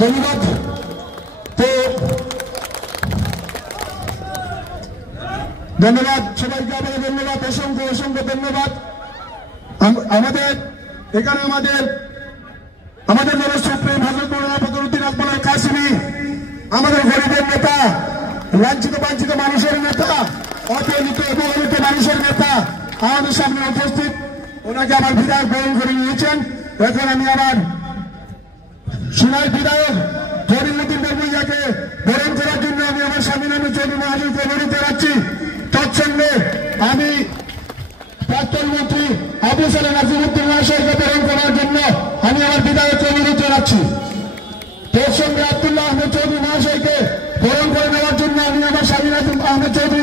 ধন্যবাদ। তো ধন্যবাদ সবাইকে, আমাদের ধন্যবাদ, অসংখ্য অসংখ্য ধন্যবাদ। আমাদের এখানে আমাদের জনসুপ্রিম হযরত মাওলানা বদরুদ্দীন আকবর আল কাসেমী, আমাদের গরিবের নেতা, লাঞ্ছিত বাঞ্ছিত মানুষের নেতা, অবহেলিত অবহেলিত মানুষের নেতা আমাদের সামনে উপস্থিত। ওনাকে আমার বিধায়ক বরণ করে নিয়েছেন। এখন আমি আমার সোনার বিধায়ক জরিমুদ্দিন বরভুইয়াকে বরণ করার জন্য আমি আমার স্বামীনামী চৌধুরী মহাশয়কে অনুরোধ জানাচ্ছি। তৎসঙ্গে আমি প্রাক্তন মন্ত্রী আবু সালেহ নাজিমুদ্দিন মহাশয়কে বরণ করার জন্য আমি আমার বিধায়ককে অনুরোধ জানাচ্ছি। তৎসঙ্গে আব্দুল্লাহ আহমেদ চৌধুরী মহাশয়কে বরণ করে নেওয়ার জন্য আমি আমার স্বামী আহমেদ চৌধুরী